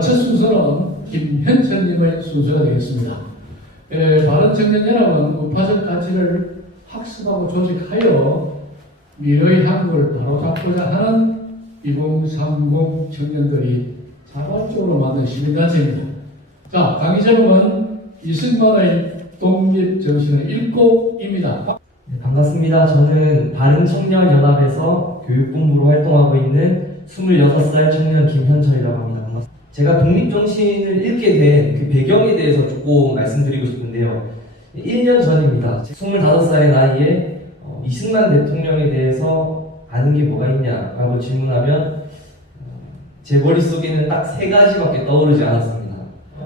첫 순서는 김현철님의 순서가 되겠습니다. 바른청년연합은 우파적 가치를 학습하고 조직하여 미래의 한국을 바로잡고자 하는 2030 청년들이 자발적으로 만든 시민단체입니다. 자, 강의 제목은 이승만의 독립정신의 일곡입니다. 네, 반갑습니다. 저는 바른청년연합에서 교육본부로 활동하고 있는 26살 청년 김현철이라고 합니다. 반갑습니다. 제가 독립정신을 읽게 된 그 배경에 대해서 조금 말씀드리고 싶은데요. 1년 전입니다. 25살의 나이에 이승만 대통령에 대해서 아는 게 뭐가 있냐라고 질문하면 제 머릿속에는 딱 3가지밖에 떠오르지 않았습니다.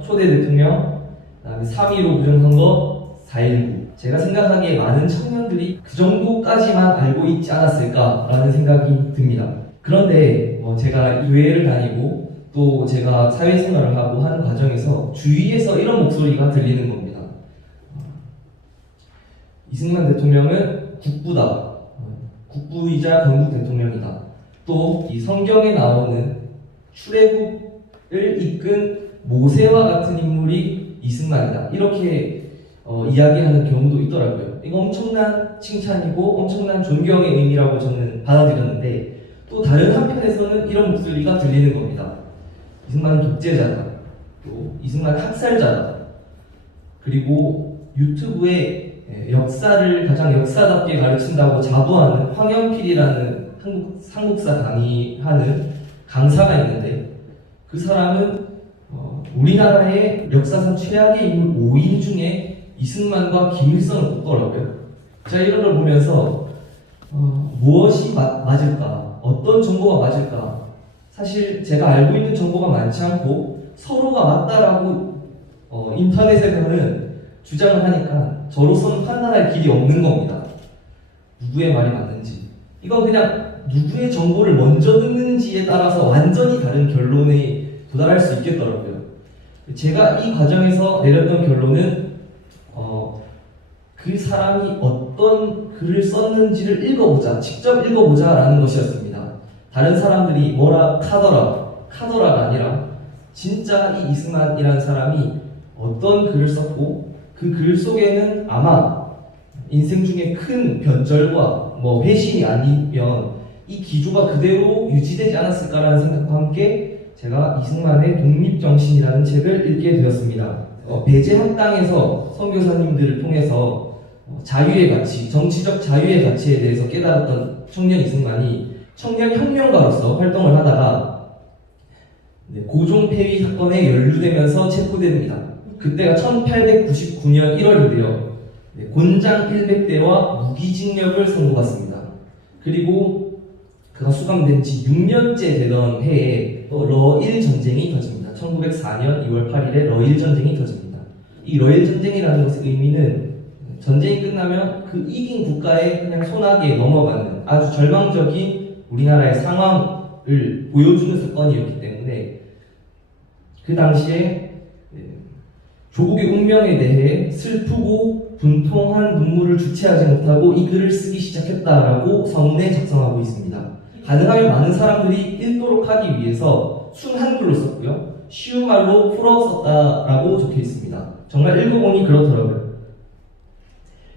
초대 대통령, 그다음에 3.15 부정선거, 4.19. 제가 생각하기에 많은 청년들이 그 정도까지만 알고 있지 않았을까라는 생각이 듭니다. 그런데 제가 교회를 다니고 또 제가 사회생활을 하고 하는 과정에서 주위에서 이런 목소리가 들리는 겁니다. 이승만 대통령은 국부다. 국부이자 건국 대통령이다. 또 이 성경에 나오는 출애굽을 이끈 모세와 같은 인물이 이승만이다. 이렇게 이야기하는 경우도 있더라고요. 이거 엄청난 칭찬이고 엄청난 존경의 의미라고 저는 받아들였는데 또 다른 한편에서는 이런 목소리가 들리는 겁니다. 이승만은 독재자다. 또 이승만은 학살자다. 그리고 유튜브에 역사를 가장 역사답게 가르친다고 자부하는 황영필이라는 한국사 강의하는 강사가 있는데 그 사람은 우리나라의 역사상 최악의 인물 5인 중에 이승만과 김일성을 꼽더라고요. 제가 이런 걸 보면서 무엇이 맞을까? 어떤 정보가 맞을까? 사실 제가 알고 있는 정보가 많지 않고 서로가 맞다라고 인터넷에서는 주장을 하니까 저로서는 판단할 길이 없는 겁니다. 누구의 말이 맞는지. 이건 그냥 누구의 정보를 먼저 듣는지에 따라서 완전히 다른 결론에 도달할 수 있겠더라고요. 제가 이 과정에서 내렸던 결론은 그 사람이 어떤 글을 썼는지를 읽어보자, 직접 읽어보자 라는 것이었습니다. 다른 사람들이 뭐라 카더라가 아니라 진짜 이 이승만이라는 사람이 어떤 글을 썼고 그 글 속에는 아마 인생 중에 큰 변절과 회심이 아니면 이 기조가 그대로 유지되지 않았을까라는 생각과 함께 제가 이승만의 독립정신이라는 책을 읽게 되었습니다. 배제학당에서 선교사님들을 통해서 자유의 가치, 정치적 자유의 가치에 대해서 깨달았던 청년 이승만이 청년혁명가로서 활동을 하다가 고종 폐위 사건에 연루되면서 체포됩니다. 그때가 1899년 1월인데요. 곤장 100대와 무기징역을 선고받습니다. 그리고 그가 수감된 지 6년째 되던 해에 러일 전쟁이 터집니다. 1904년 2월 8일에 러일 전쟁이 터집니다. 이 러일 전쟁이라는 것의 의미는 전쟁이 끝나면 그 이긴 국가의 그냥 소나기에 넘어가는 아주 절망적인 우리나라의 상황을 보여주는 사건이었기 때문에 그 당시에 조국의 운명에 대해 슬프고 분통한 눈물을 주체하지 못하고 이 글을 쓰기 시작했다라고 서문에 작성하고 있습니다. 가능하면 많은 사람들이 읽도록 하기 위해서 순한글로 썼고요. 쉬운 말로 풀어 썼다라고 적혀 있습니다. 정말 읽어보니 그렇더라고요.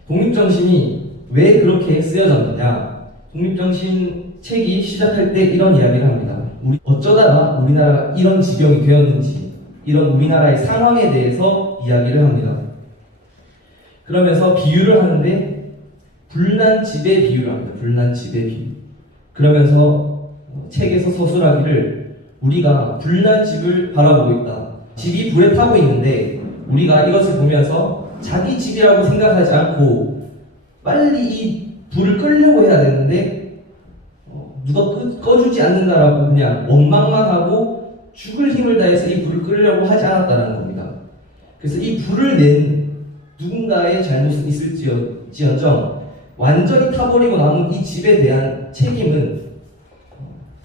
독립정신이 왜 그렇게 쓰여졌느냐? 독립정신 책이 시작할 때 이런 이야기를 합니다. 어쩌다가 우리나라가 이런 지경이 되었는지, 이런 우리나라의 상황에 대해서 이야기를 합니다. 그러면서 비유를 하는데 불난 집의 비유를 합니다. 불난 집의 비유. 그러면서 책에서 서술하기를 우리가 불난 집을 바라보고 있다. 집이 불에 타고 있는데 우리가 이것을 보면서 자기 집이라고 생각하지 않고 빨리 이 불을 끄려고 해야 되는데 누가 꺼주지 않는다라고 그냥 원망만 하고 죽을 힘을 다해서 이 불을 끄려고 하지 않았다는 겁니다. 그래서 이 불을 낸 누군가의 잘못은 있을지언정 완전히 타버리고 남은 이 집에 대한 책임은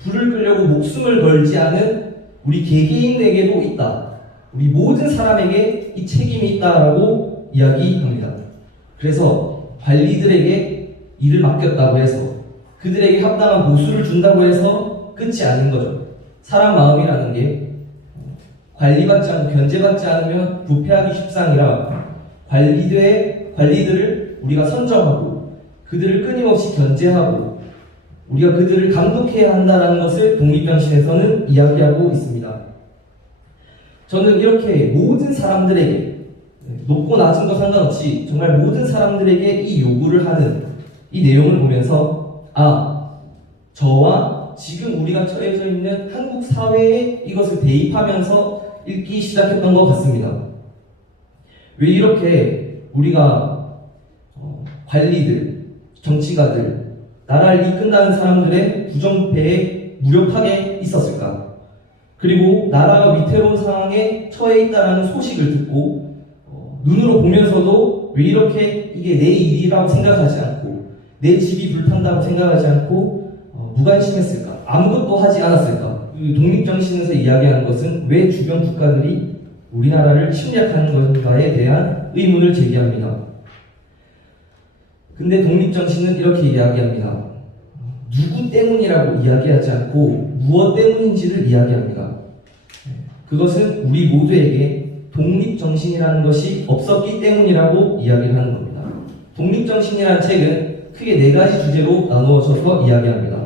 불을 끄려고 목숨을 걸지 않은 우리 개개인에게도 있다. 우리 모든 사람에게 이 책임이 있다라고 이야기합니다. 그래서 관리들에게 일을 맡겼다고 해서 그들에게 합당한 보수를 준다고 해서 끝이 아닌 거죠. 사람 마음이라는 게 관리받지 않고 견제받지 않으면 부패하기 십상이라 관리들을 우리가 선정하고 그들을 끊임없이 견제하고 우리가 그들을 감독해야 한다는 것을 독립정신에서는 이야기하고 있습니다. 저는 이렇게 모든 사람들에게 높고 낮은 것 상관없이 정말 모든 사람들에게 이 요구를 하는 이 내용을 보면서 저와 지금 우리가 처해져 있는 한국 사회에 이것을 대입하면서 읽기 시작했던 것 같습니다. 왜 이렇게 우리가 관리들, 정치가들, 나라를 이끈다는 사람들의 부정부패에 무력하게 있었을까? 그리고 나라가 위태로운 상황에 처해 있다는 소식을 듣고 눈으로 보면서도 왜 이렇게 이게 내 일이라고 생각하지 않고 내 집이 불탄다고 생각하지 않고 무관심했을까? 아무것도 하지 않았을까? 그 독립정신에서 이야기하는 것은 왜 주변 국가들이 우리나라를 침략하는 것인가에 대한 의문을 제기합니다. 근데 독립정신은 이렇게 이야기합니다. 누구 때문이라고 이야기하지 않고 무엇 때문인지를 이야기합니다. 그것은 우리 모두에게 독립정신이라는 것이 없었기 때문이라고 이야기를 하는 겁니다. 독립정신이라는 책은 크게 4가지 주제로 나누어져서 이야기합니다.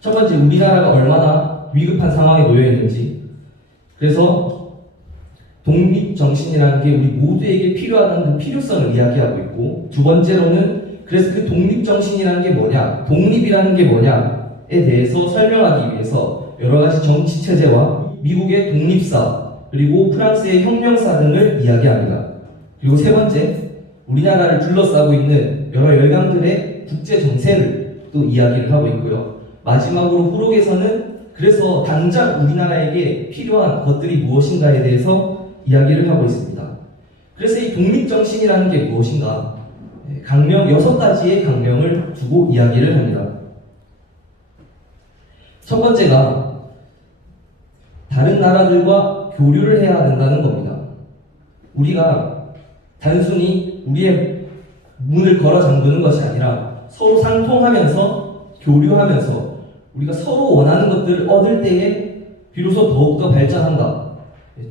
첫 번째, 우리나라가 얼마나 위급한 상황에 놓여 있는지, 그래서 독립정신이라는 게 우리 모두에게 필요하다는 그 필요성을 이야기하고 있고, 두 번째로는 그래서 그 독립정신이라는 게 뭐냐, 독립이라는 게 뭐냐에 대해서 설명하기 위해서 여러 가지 정치체제와 미국의 독립사, 그리고 프랑스의 혁명사 등을 이야기합니다. 그리고 세 번째, 우리나라를 둘러싸고 있는 여러 열강들의 국제 정세를 또 이야기를 하고 있고요. 마지막으로 후록에서는 그래서 당장 우리나라에게 필요한 것들이 무엇인가에 대해서 이야기를 하고 있습니다. 그래서 이 독립정신이라는 게 무엇인가? 강령 6가지의 강령을 두고 이야기를 합니다. 첫 번째가 다른 나라들과 교류를 해야 된다는 겁니다. 우리가 단순히 우리의 문을 걸어 잠그는 것이 아니라 서로 상통하면서 교류하면서 우리가 서로 원하는 것들을 얻을 때에 비로소 더욱더 발전한다.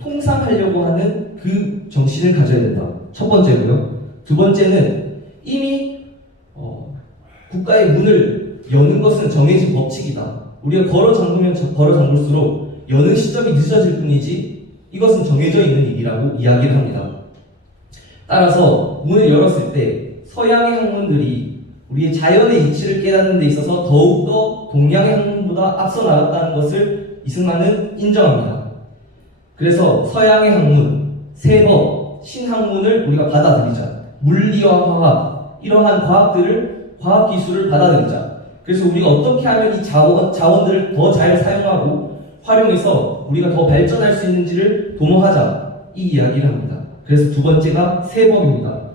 통상하려고 하는 그 정신을 가져야 된다. 첫 번째고요. 두 번째는 이미 국가의 문을 여는 것은 정해진 법칙이다. 우리가 걸어 잠그면 걸어 잠글수록 여는 시점이 늦어질 뿐이지 이것은 정해져 있는 일이라고 이야기를 합니다. 따라서 문을 열었을 때 서양의 학문들이 우리의 자연의 이치를 깨닫는 데 있어서 더욱더 동양의 학문보다 앞서 나갔다는 것을 이승만은 인정합니다. 그래서 서양의 학문, 세법, 신학문을 우리가 받아들이자. 물리와 화학, 이러한 과학기술을 받아들이자. 그래서 우리가 어떻게 하면 이 자원들을 더 잘 사용하고 활용해서 우리가 더 발전할 수 있는지를 도모하자. 이 이야기를 합니다. 그래서 두 번째가 세법입니다.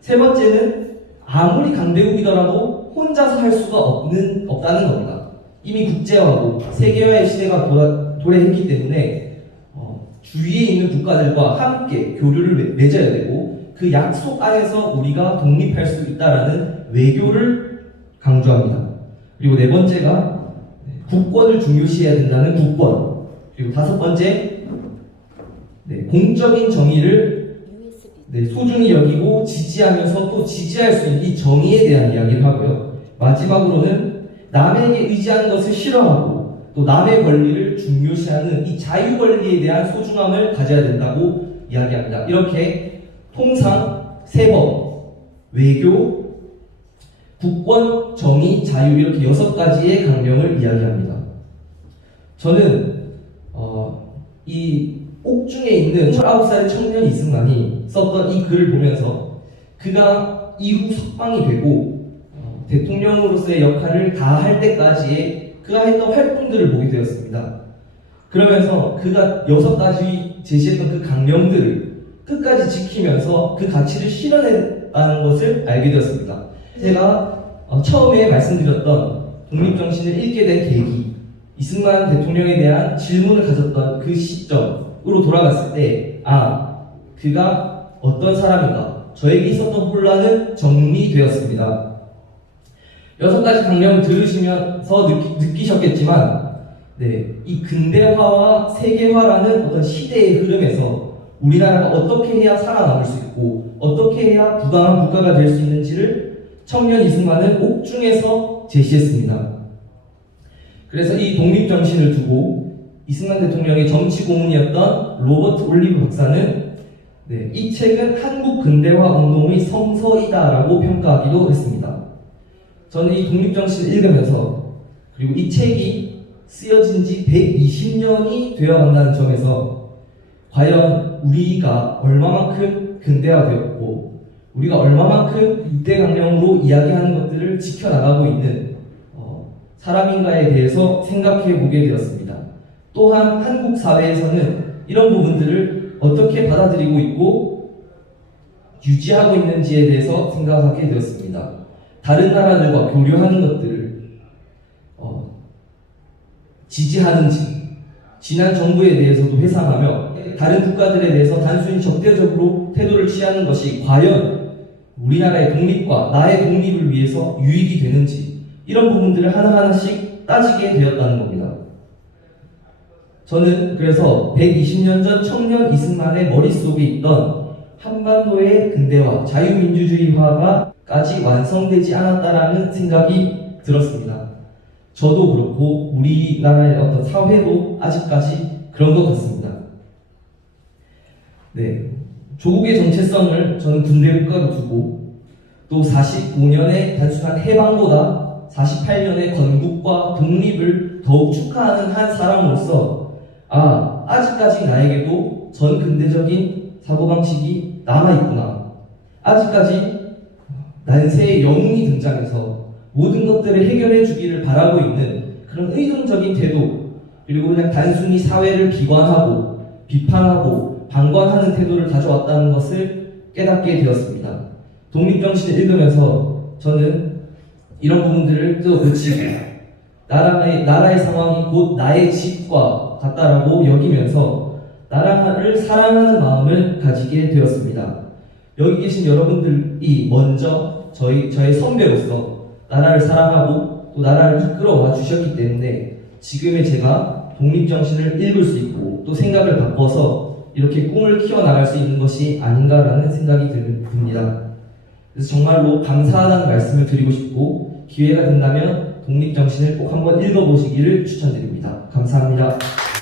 세 번째는 아무리 강대국이더라도 혼자서 할 수가 없다는 겁니다. 이미 국제화하고 세계화의 시대가 도래했기 때문에 주위에 있는 국가들과 함께 교류를 맺어야 되고 그 약속 안에서 우리가 독립할 수 있다는 외교를 강조합니다. 그리고 네 번째가 국권을 중요시해야 된다는 국권. 그리고 다섯 번째, 공적인 정의를 소중히 여기고 지지하면서 또 지지할 수 있는 이 정의에 대한 이야기를 하고요. 마지막으로는 남에게 의지하는 것을 싫어하고 또 남의 권리를 중요시하는 이 자유 권리에 대한 소중함을 가져야 된다고 이야기합니다. 이렇게 통상, 세법, 외교, 국권, 정의, 자유 이렇게 6가지의 강령을 이야기합니다. 저는 이 옥중에 있는 19살의 청년 이승만이 썼던 이 글을 보면서 그가 이후 석방이 되고 대통령으로서의 역할을 다할 때까지의 그가 했던 활동들을 보게 되었습니다. 그러면서 그가 6가지 제시했던 그 강령들을 끝까지 지키면서 그 가치를 실현했다는 것을 알게 되었습니다. 제가 처음에 말씀드렸던 독립정신을 읽게 된 계기, 이승만 대통령에 대한 질문을 가졌던 그 시점으로 돌아갔을 때 그가 어떤 사람인가, 저에게 있었던 혼란은 정리되었습니다. 6가지 강령을 들으시면서 느끼셨겠지만 네, 이 근대화와 세계화라는 어떤 시대의 흐름에서 우리나라가 어떻게 해야 살아남을 수 있고 어떻게 해야 부강한 국가가 될 수 있는지를 청년 이승만은 옥중에서 제시했습니다. 그래서 이 독립정신을 두고 이승만 대통령의 정치 고문이었던 로버트 올리브 박사는 이 책은 한국 근대화 운동의 성서이다라고 평가하기도 했습니다. 저는 이 독립정신을 읽으면서 그리고 이 책이 쓰여진 지 120년이 되어간다는 점에서 과연 우리가 얼마만큼 근대화되었고 우리가 얼마만큼 6대 강령으로 이야기하는 것들을 지켜나가고 있는 사람인가에 대해서 생각해 보게 되었습니다. 또한 한국 사회에서는 이런 부분들을 어떻게 받아들이고 있고 유지하고 있는지에 대해서 생각하게 되었습니다. 다른 나라들과 교류하는 것들을 지지하는지 지난 정부에 대해서도 회상하며 다른 국가들에 대해서 단순히 적대적으로 태도를 취하는 것이 과연 우리나라의 독립과 나의 독립을 위해서 유익이 되는지 이런 부분들을 하나하나씩 따지게 되었다는 겁니다. 저는 그래서 120년 전 청년 이승만의 머릿속에 있던 한반도의 근대화, 자유민주주의화가까지 완성되지 않았다라는 생각이 들었습니다. 저도 그렇고 우리나라의 어떤 사회도 아직까지 그런 것 같습니다. 네, 조국의 정체성을 저는 군대 국가로 두고 또 45년의 단순한 해방보다 48년의 건국과 독립을 더욱 축하하는 한 사람으로서 아직까지 나에게도 전 근대적인 사고방식이 남아있구나. 아직까지 난세의 영웅이 등장해서 모든 것들을 해결해 주기를 바라고 있는 그런 의존적인 태도, 그리고 그냥 단순히 사회를 비관하고 비판하고 방관하는 태도를 가져왔다는 것을 깨닫게 되었습니다. 독립정신을 읽으면서 저는 이런 부분들을 또 그치고 나라의 상황이 곧 나의 집과 같다라고 여기면서 나라를 사랑하는 마음을 가지게 되었습니다. 여기 계신 여러분들이 먼저 저의 선배로서 나라를 사랑하고 또 나라를 이끌어와 주셨기 때문에 지금의 제가 독립정신을 읽을 수 있고 또 생각을 바꿔서 이렇게 꿈을 키워나갈 수 있는 것이 아닌가라는 생각이 듭니다. 그래서 정말로 감사하다는 말씀을 드리고 싶고 기회가 된다면 독립정신을 꼭 한번 읽어보시기를 추천드립니다. 감사합니다.